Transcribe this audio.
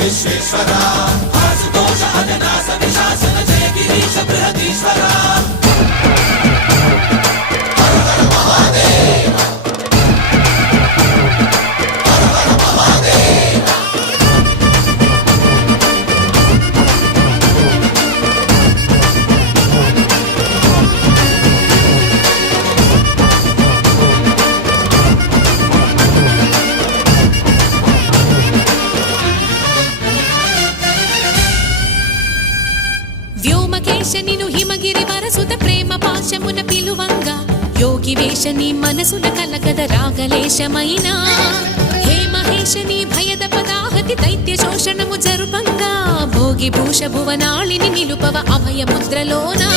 విశ్వేశ్వరా ఆశుతోష అజనాస విశాసన జయ గిరీశ బృహదీశ్వరా వ్యోమకేశనిను హిమగిరి వరసుత ప్రేమ పాశమున పిలువంగా యోగి వేషని మనసున కలకద రాగలేశమైనా హే మహేశని భయద పదాహతి దైత్య శోషణము జరుపంగా భోగి భూష భువనాళిని నిలుపవ అభయ ముద్రలోనా